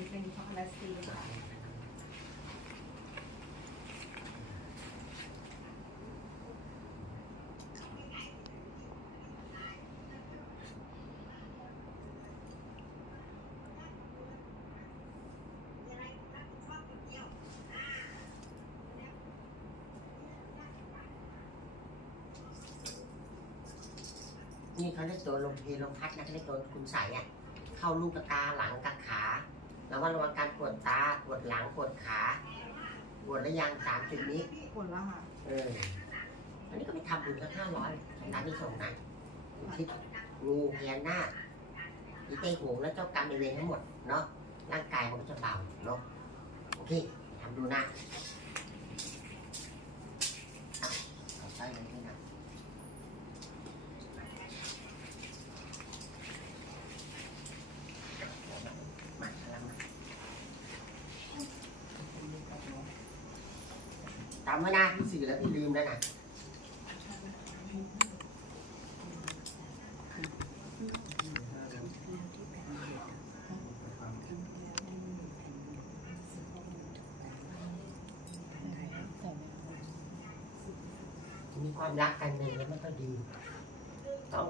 นี้เป็นช็อกโกแลตสตีค่ะนี่เขาเรียกตัวลมเพลลมพัดนะเขาเรียกตัวคุณใสอะ เข้าลูกตาหลังกับขา ระวังระวังการปวดตาปวดหลังปวดขาปวดระยังสามจุดนี้ผลละค่ะ เอออันนี้ก็ไปทำบุญกันห้าร้อยสำนักที่ส่งนะทิศงูพญานาคอีเต้หงและเจ้ากรรมในายเวรทั้งหมดเนาะร่างกายมันก็จะเบาเนาะโอเคทำดูนะอะเอาใส่เลยนี่นะ มาแล้วมา จำไว้นะพี่สื่อแล้วพี่ลืมแล้วนะมีความรักกันเงินแล้วไม่ค่อยดี ต้อง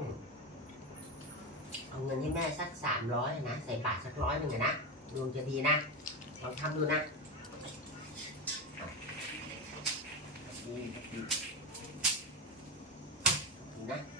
เอาเงินให้แม่สักสามร้อยนะ ใส่บาทสักร้อยหนึ่งนะดวงจะดีนะลองทำดูนะ ดีดีดีนะ